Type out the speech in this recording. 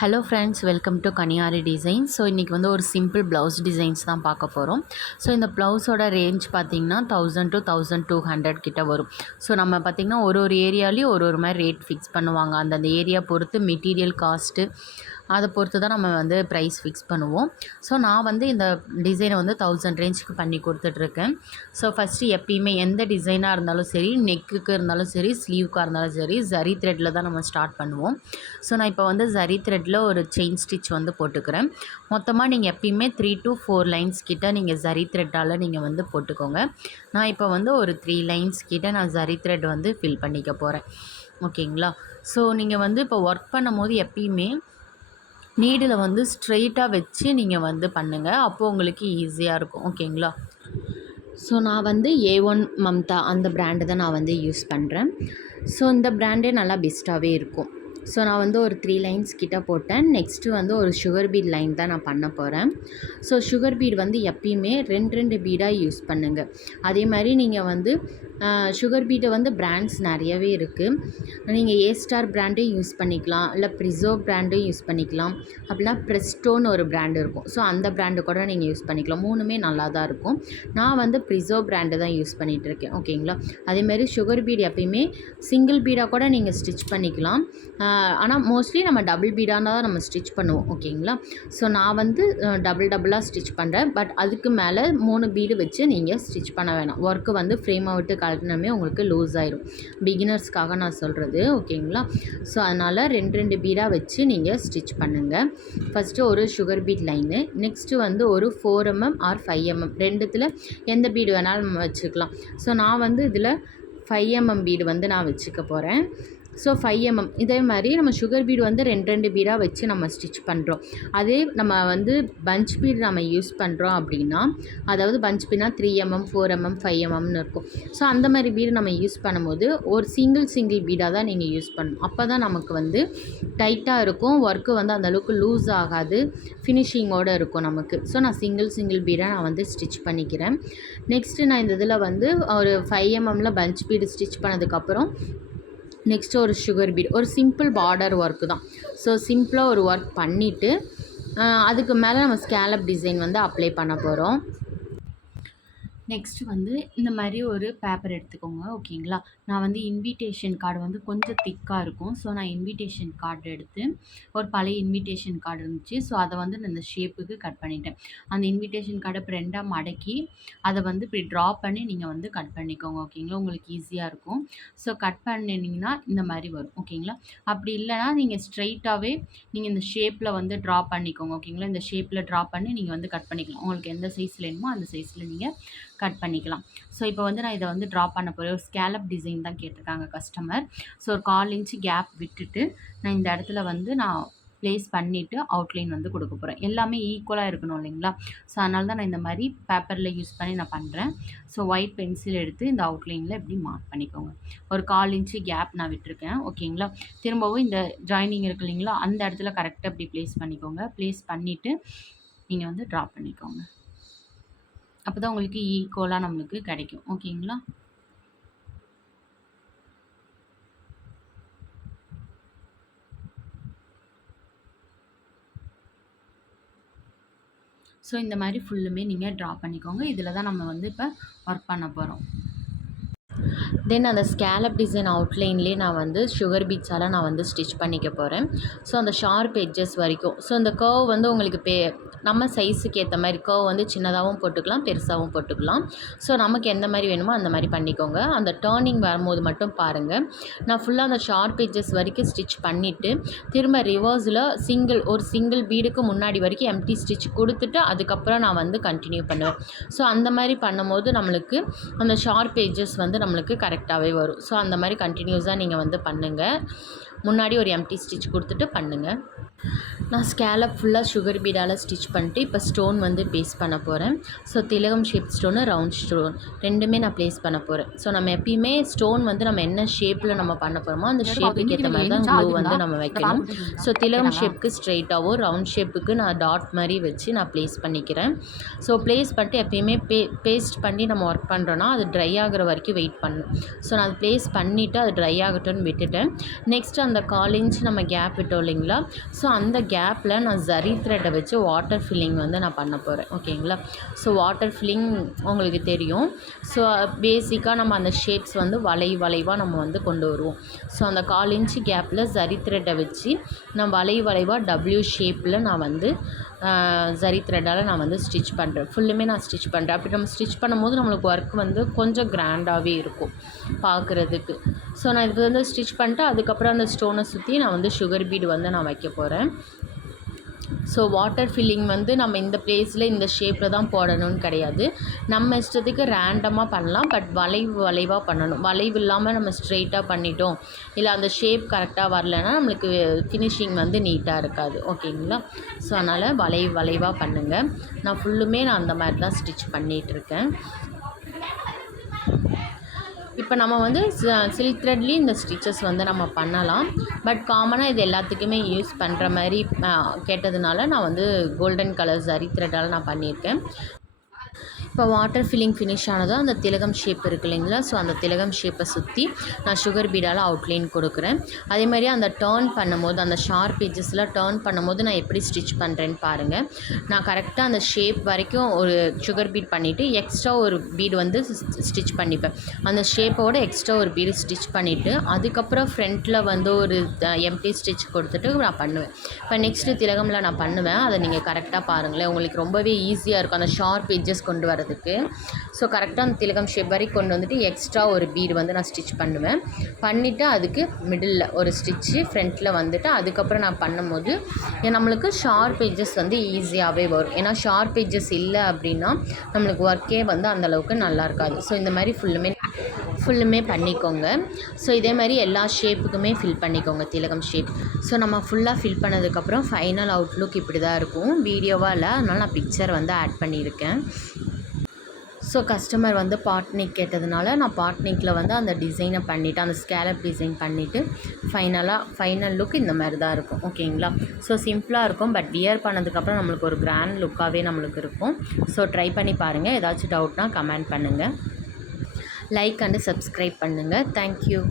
Hello friends, welcome to Kaniyari design. So இன்றைக்கி வந்து ஒரு சிம்பிள் ப்ளவுஸ் டிசைன்ஸ் தான் பார்க்க போகிறோம். ஸோ இந்த ப்ளவுஸோட ரேஞ்ச் பார்த்திங்கன்னா 1000 to 1200 கிட்ட வரும். ஸோ நம்ம பார்த்திங்கன்னா ஒரு ஏரியாலேயும் ஒரு மாதிரி ரேட் ஃபிக்ஸ் பண்ணுவாங்க. அந்தந்த ஏரியா பொறுத்து மெட்டீரியல் காஸ்ட்டு அதை பொறுத்து தான் நம்ம வந்து ப்ரைஸ் ஃபிக்ஸ் பண்ணுவோம். ஸோ நான் வந்து இந்த டிசைனை வந்து 1000 ரேஞ்சுக்கு பண்ணி கொடுத்துட்ருக்கேன். ஸோ ஃபஸ்ட்டு எப்பயுமே எந்த டிசைனாக இருந்தாலும் சரி, நெக்குக்கு இருந்தாலும் சரி, ஸ்லீவுக்காக இருந்தாலும் சரி, ஜரி த்ரெட்டில் தான் நம்ம ஸ்டார்ட் பண்ணுவோம். ஸோ நான் இப்போ வந்து ஜரி த்ரெட்டில் ஒரு செயின் ஸ்டிச் வந்து போட்டுக்கிறேன். மொத்தமாக நீங்கள் எப்பயுமே 3 to 4 லைன்ஸ் கிட்ட நீங்கள் ஜரி த்ரெட்டால் நீங்கள் வந்து போட்டுக்கோங்க. நான் இப்போ வந்து ஒரு 3 லைன்ஸ் கிட்ட நான் ஜரி த்ரெட் வந்து ஃபில் பண்ணிக்க போகிறேன். ஓகேங்களா? ஸோ நீங்கள் வந்து இப்போ ஒர்க் பண்ணும்போது எப்பயுமே நீடில் வந்து ஸ்ட்ரெயிட்டாக வச்சு நீங்கள் வந்து பண்ணுங்கள். அப்போது உங்களுக்கு ஈஸியாக இருக்கும். ஓகேங்களா? ஸோ நான் வந்து A1 மம்தா அந்த பிராண்டு தான் நான் வந்து யூஸ் பண்ணுறேன். ஸோ இந்த பிராண்டே நல்லா பெஸ்ட்டாகவே இருக்கும். ஸோ நான் வந்து ஒரு 3 லைன்ஸ் கிட்ட போட்டேன். நெக்ஸ்ட்டு வந்து ஒரு சுகர் பீட் லைன் தான் நான் பண்ண போகிறேன். ஸோ சுகர் பீட் வந்து எப்பயுமே 2 பீடாக யூஸ் பண்ணுங்கள். அதே மாதிரி நீங்கள் வந்து சுகர் பீட்டை வந்து பிராண்ட்ஸ் நிறையவே இருக்குது. நீங்கள் ஏ ஸ்டார் பிராண்டும் யூஸ் பண்ணிக்கலாம், இல்லை ப்ரிசோ பிராண்டும் யூஸ் பண்ணிக்கலாம், அப்படின்னா ப்ரெஸ்டோன்னு ஒரு பிராண்டு இருக்கும். ஸோ அந்த பிராண்டு கூட நீங்கள் யூஸ் பண்ணிக்கலாம். மூணுமே நல்லா தான் இருக்கும். நான் வந்து ப்ரிசோ பிராண்டு தான் யூஸ் பண்ணிகிட்ருக்கேன். ஓகேங்களா? அதேமாதிரி சுகர் பீட் எப்பயுமே சிங்கிள் பீடாக கூட நீங்கள் ஸ்டிச் பண்ணிக்கலாம். ஆனால் மோஸ்ட்லி நம்ம டபுள் பீடாக தான் நம்ம ஸ்டிச் பண்ணுவோம். ஓகேங்களா? ஸோ நான் வந்து டபுளாக ஸ்டிச் பண்ணுறேன். பட் அதுக்கு மேலே 3 பீடு வச்சு நீங்கள் ஸ்டிச் பண்ண வேணாம். ஒர்க்கு வந்து ஃப்ரேமை விட்டு கழட்டினமே உங்களுக்கு லூஸ் ஆயிடும். பிகினர்ஸ்க்காக நான் சொல்கிறது. ஓகேங்களா? ஸோ அதனால் 2 பீடாக வச்சு நீங்கள் ஸ்டிச் பண்ணுங்கள். ஃபஸ்ட்டு ஒரு சுகர் பீட் லைனு, நெக்ஸ்ட்டு வந்து ஒரு 4mm ஆர் 5mm ரெண்டுத்தில் எந்த பீடு வேணாலும் நம்ம வச்சுக்கலாம். ஸோ நான் வந்து இதில் 5mm பீடு வந்து நான் வச்சுக்க போகிறேன். ஸோ 5mm இதே மாதிரி நம்ம சுகர் பீடு வந்து 2 பீடாக வச்சு நம்ம ஸ்டிச் பண்ணுறோம். அதே நம்ம வந்து பஞ்ச் பீடு நம்ம யூஸ் பண்ணுறோம் அப்படின்னா, அதாவது பஞ்ச் பீட்னா 3mm 4mm 5mmனு இருக்கும். ஸோ அந்த மாதிரி பீடு நம்ம யூஸ் பண்ணும்போது ஒரு சிங்கிள் பீடாக தான் நீங்கள் யூஸ் பண்ணணும். அப்போ தான் நமக்கு வந்து டைட்டாக இருக்கும். ஒர்க்கு வந்து அந்தளவுக்கு லூஸ் ஆகாது, ஃபினிஷிங்கோடு இருக்கும் நமக்கு. ஸோ நான் சிங்கிள் பீடாக நான் வந்து ஸ்டிச் பண்ணிக்கிறேன். நெக்ஸ்ட்டு நான் இந்த இதில் வந்து ஒரு 5mmல பஞ்ச் பீடு ஸ்டிச் பண்ணதுக்கப்புறம் நெக்ஸ்ட்டு ஒரு சுகர் பீட், ஒரு சிம்பிள் பார்டர் ஒர்க்கு தான். ஸோ சிம்பிளாக ஒரு ஒர்க் பண்ணிவிட்டு அதுக்கு மேலே நம்ம ஸ்கேலப் டிசைன் வந்து அப்ளை பண்ண போகிறோம். நெக்ஸ்ட்டு வந்து இந்த மாதிரி ஒரு பேப்பர் எடுத்துக்கோங்க. ஓகேங்களா? நான் வந்து இன்விடேஷன் கார்டு வந்து கொஞ்சம் திக்காக இருக்கும். ஸோ நான் இன்விடேஷன் கார்டு எடுத்து, ஒரு பழைய இன்விடேஷன் கார்டு இருந்துச்சு. ஸோ அதை வந்து நான் இந்த ஷேப்புக்கு கட் பண்ணிட்டேன். அந்த இன்விடேஷன் கார்டை இப்போ 2ஆக மடக்கி அதை வந்து இப்படி ட்ரா பண்ணி நீங்கள் வந்து கட் பண்ணிக்கோங்க. ஓகேங்களா? உங்களுக்கு ஈஸியாக இருக்கும். ஸோ கட் பண்ணினீங்கன்னா இந்த மாதிரி வரும். ஓகேங்களா? அப்படி இல்லைனா நீங்கள் ஸ்ட்ரெயிட்டாகவே நீங்கள் இந்த ஷேப்பில் வந்து ட்ரா பண்ணிக்கோங்க. ஓகேங்களா? இந்த ஷேப்பில் ட்ரா பண்ணி நீங்கள் வந்து கட் பண்ணிக்கலாம். உங்களுக்கு எந்த சைஸில் வேணுமோ அந்த சைஸில் நீங்கள் கட் பண்ணிக்கலாம். ஸோ இப்போ வந்து நான் இதை வந்து ட்ரா பண்ண போகிறேன். ஒரு ஸ்கேலப் டிசைன் தான் கேட்டிருக்காங்க கஸ்டமர். ஸோ ஒரு 1/4 இன்ச்சு கேப் விட்டுட்டு நான் இந்த இடத்துல வந்து நான் ப்ளேஸ் பண்ணிவிட்டு அவுட்லைன் வந்து கொடுக்க போகிறேன். எல்லாமே ஈக்குவலாக இருக்கணும் இல்லைங்களா? ஸோ அதனால தான் நான் இந்த மாதிரி பேப்பரில் யூஸ் பண்ணி நான் பண்ணுறேன். ஸோ ஒயிட் பென்சில் எடுத்து இந்த அவுட்லைனில் இப்படி மார்க் பண்ணிக்கோங்க. ஒரு 1/4 இன்ச்சு கேப் நான் விட்டுருக்கேன். ஓகேங்களா? திரும்பவும் இந்த ஜாயினிங் இருக்கு இல்லைங்களா, அந்த இடத்துல கரெக்டாக இப்படி ப்ளேஸ் பண்ணிக்கோங்க. ப்ளேஸ் பண்ணிவிட்டு நீங்கள் வந்து ட்ரா பண்ணிக்கோங்க. அப்போ தான் உங்களுக்கு ஈக்குவலாக நம்மளுக்கு கிடைக்கும். ஓகேங்களா? ஸோ இந்த மாதிரி ஃபுல்லுமே நீங்கள் ட்ரா பண்ணிக்கோங்க. இதில் தான் நம்ம வந்து இப்போ ஒர்க் பண்ண போகிறோம். தென் அந்த ஸ்கேலப் டிசைன் அவுட்லைன்லேயே நான் வந்து சுகர் பீட்ஸால் நான் வந்து ஸ்டிச் பண்ணிக்க போகிறேன். ஸோ அந்த ஷார்ப் எட்ஜஸ் வரைக்கும். ஸோ அந்த கர்வ் வந்து உங்களுக்கு நம்ம சைஸுக்கு ஏற்ற மாதிரி கர்வ் வந்து சின்னதாகவும் போட்டுக்கலாம், பெருசாகவும் போட்டுக்கலாம். ஸோ நமக்கு எந்த மாதிரி வேணுமோ அந்த மாதிரி பண்ணிக்கோங்க. அந்த டேர்னிங் வரும்போது மட்டும் பாருங்கள். நான் ஃபுல்லாக அந்த ஷார்ப் எட்ஜஸ் வரைக்கும் ஸ்டிச் பண்ணிவிட்டு திரும்ப ரிவர்ஸில் ஒரு சிங்கிள் பீடுக்கு முன்னாடி வரைக்கும் எம்டி ஸ்டிச் கொடுத்துட்டு அதுக்கப்புறம் நான் வந்து கண்டினியூ பண்ணுவேன். ஸோ அந்த மாதிரி பண்ணும்போது நம்மளுக்கு அந்த ஷார்ப் எட்ஜஸ் வந்து நம்மளுக்கு கரெக்டாகவே வரும். ஸோ அந்த மாதிரி கண்டினியூஸாக நீங்கள் வந்து பண்ணுங்கள். முன்னாடி ஒரு எம்டி ஸ்டிச் கொடுத்துட்டு பண்ணுங்கள். நான் ஸ்கேலப் ஃபுல்லாக சுகர் பீடால் ஸ்டிச் பண்ணிட்டு இப்போ ஸ்டோன் வந்து பேஸ்ட் பண்ண போகிறேன். ஸோ திலகம் ஷேப் ஸ்டோனு, ரவுண்ட் ஸ்டோன் ரெண்டுமே நான் ப்ளேஸ் பண்ண போகிறேன். ஸோ நம்ம எப்பயுமே ஸ்டோன் வந்து நம்ம என்ன ஷேப்பில் நம்ம பண்ண போகிறோமோ அந்த ஷேப்புக்கு ஏற்ற மாதிரி தான் க்ளூ வந்து நம்ம வைக்கணும். ஸோ திலகம் ஷேப்புக்கு ஸ்ட்ரெயிட்டாகவோ, ரவுண்ட் ஷேப்புக்கு நான் டாட் மாதிரி வச்சு நான் ப்ளேஸ் பண்ணிக்கிறேன். ஸோ ப்ளேஸ் பண்ணிட்டு எப்பயுமே பேஸ்ட் பண்ணி நம்ம ஒர்க் பண்ணுறோன்னா அது ட்ரை ஆகிற வரைக்கும் வெயிட் பண்ணணும். ஸோ நான் அது ப்ளேஸ் பண்ணிவிட்டு அது ட்ரை ஆகட்டும்னு விட்டுட்டேன். நெக்ஸ்ட் அந்த 1/4 இன்ச் நம்ம கேப் விட்டோம் இல்லைங்களா, ஸோ அந்த கேப்பில் நான் ஜரி த்ரெட்டை வச்சு வாட்டர் ஃபில்லிங் வந்து நான் பண்ண போகிறேன். ஓகேங்களா. ஸோ வாட்டர் ஃபில்லிங் உங்களுக்கு தெரியும். ஸோ பேசிக்காக நம்ம அந்த ஷேப்ஸ் வந்து வளைவாக நம்ம வந்து கொண்டு வருவோம். ஸோ அந்த 1/4 இன்ச் கேப்பில் ஜரி த்ரெட்டை வச்சு நான் வளைவாக டபிள்யூ ஷேப்பில் நான் வந்து ஜரி த்ரெட்டால் நான் வந்து ஸ்டிச் பண்ணுறேன். ஃபுல்லுமே நான் ஸ்டிச் பண்ணுறேன். அப்படி நம்ம ஸ்டிச் பண்ணும்போது நம்மளுக்கு ஒர்க் வந்து கொஞ்சம் கிராண்டாகவே இருக்கும் பார்க்குறதுக்கு. ஸோ நான் இது வந்து ஸ்டிச் பண்ணிட்டு அதுக்கப்புறம் அந்த ஸ்டோனை சுற்றி நான் வந்து சுகர் பீடு வந்து நான் வைக்க போகிறேன். ஸோ வாட்டர் ஃபில்லிங் வந்து நம்ம இந்த பிளேஸில் இந்த ஷேப்பில் தான் போடணும்னு கிடையாது. நம்ம இஷ்டத்துக்கு ரேண்டமாக பண்ணலாம். பட் வளைவாக பண்ணணும். வளைவு இல்லாமல் நம்ம ஸ்ட்ரெயிட்டாக பண்ணிட்டோம் இல்லை அந்த ஷேப் கரெக்டாக வரலைன்னா நம்மளுக்கு ஃபினிஷிங் வந்து நீட்டாக இருக்காது. ஓகேங்களா. ஸோ அதனால் வளைவாக பண்ணுங்கள். நான் ஃபுல்லுமே நான் அந்த மாதிரி தான் ஸ்டிச் பண்ணிகிட்ருக்கேன். இப்போ நம்ம வந்து சில்க் த்ரெட்லேயும் இந்த ஸ்டிச்சஸ் வந்து நம்ம பண்ணலாம். பட் காமனாக இது எல்லாத்துக்குமே யூஸ் பண்ணுற மாதிரி கேட்டதுனால நான் வந்து கோல்டன் கலர் ஜரி த்ரெட்டால் நான் பண்ணியிருக்கேன். இப்போ வாட்டர் ஃபில்லிங் ஃபினிஷ் ஆனதும் அந்த திலகம் ஷேப் இருக்குது இல்லைங்களா, ஸோ அந்த திலகம் ஷேப்பை சுற்றி நான் சுகர் பீடால் அவுட்லைன் கொடுக்குறேன். அதே மாதிரி அந்த டேர்ன் பண்ணும்போது அந்த ஷார்ப் எட்ஜஸில் டேர்ன் பண்ணும்போது நான் எப்படி ஸ்டிச் பண்ணுறேன்னு பாருங்கள். நான் கரெக்டாக அந்த ஷேப் வரைக்கும் ஒரு சுகர் பீட் பண்ணிவிட்டு எக்ஸ்ட்ரா ஒரு பீடு வந்து ஸ்டிச் பண்ணிப்பேன். அந்த ஷேப்போட எக்ஸ்ட்ரா ஒரு பீடு ஸ்டிச் பண்ணிவிட்டு அதுக்கப்புறம் ஃப்ரண்ட்டில் வந்து ஒரு எம்டி ஸ்டிச் கொடுத்துட்டு நான் பண்ணுவேன். இப்போ நெக்ஸ்ட்டு திலகமில் நான் பண்ணுவேன். அதை நீங்கள் கரெக்டாக பாருங்களேன். உங்களுக்கு ரொம்பவே ஈஸியாக இருக்கும் அந்த ஷார்ப் எட்ஜஸ் கொண்டு வரதுக்கு. ஸோ கரெக்டாக அந்த திலகம் ஷேப் வரைக்கும் கொண்டு வந்துட்டு எக்ஸ்ட்ரா ஒரு பீடு வந்து நான் ஸ்டிச் பண்ணுவேன். பண்ணிவிட்டு அதுக்கு மிடில் ஒரு ஸ்டிச்சு ஃப்ரண்ட்டில் வந்துட்டு அதுக்கப்புறம் நான் பண்ணும்போது நம்மளுக்கு ஷார்ப் எட்ஜஸ் வந்து ஈஸியாகவே வரும். ஏன்னா ஷார்ப் எட்ஜஸ் இல்லை அப்படின்னா நம்மளுக்கு ஒர்க்கே வந்து அந்தளவுக்கு நல்லா இருக்காது. ஸோ இந்த மாதிரி ஃபுல்லுமே பண்ணிக்கோங்க. ஸோ இதே மாதிரி எல்லா ஷேப்புக்குமே ஃபில் பண்ணிக்கோங்க திலகம் ஷேப். ஸோ நம்ம ஃபுல்லாக ஃபில் பண்ணதுக்கப்புறம் ஃபைனல் அவுட்லுக் இப்படி தான் இருக்கும். வீடியோவாக இல்லை, அதனால் நான் பிக்சர் வந்து ஆட் பண்ணியிருக்கேன். ஸோ கஸ்டமர் வந்து பாட்னிக் கேட்டதுனால நான் பாட்னிக்கில் வந்து அந்த டிசைனை பண்ணிவிட்டு அந்த ஸ்கேலப் டிசைன் பண்ணிவிட்டு ஃபைனல் லுக் இந்த மாதிரி தான் இருக்கும். ஓகேங்களா. ஸோ சிம்பிளாக இருக்கும். பட் வியர் பண்ணதுக்கப்புறம் நம்மளுக்கு ஒரு கிராண்ட் லுக்காகவே நம்மளுக்கு இருக்கும். ஸோ ட்ரை பண்ணி பாருங்கள். ஏதாச்சும் டவுட்னா கமெண்ட் பண்ணுங்கள். லைக் அண்டு சப்ஸ்கிரைப் பண்ணுங்கள். தேங்க்யூ.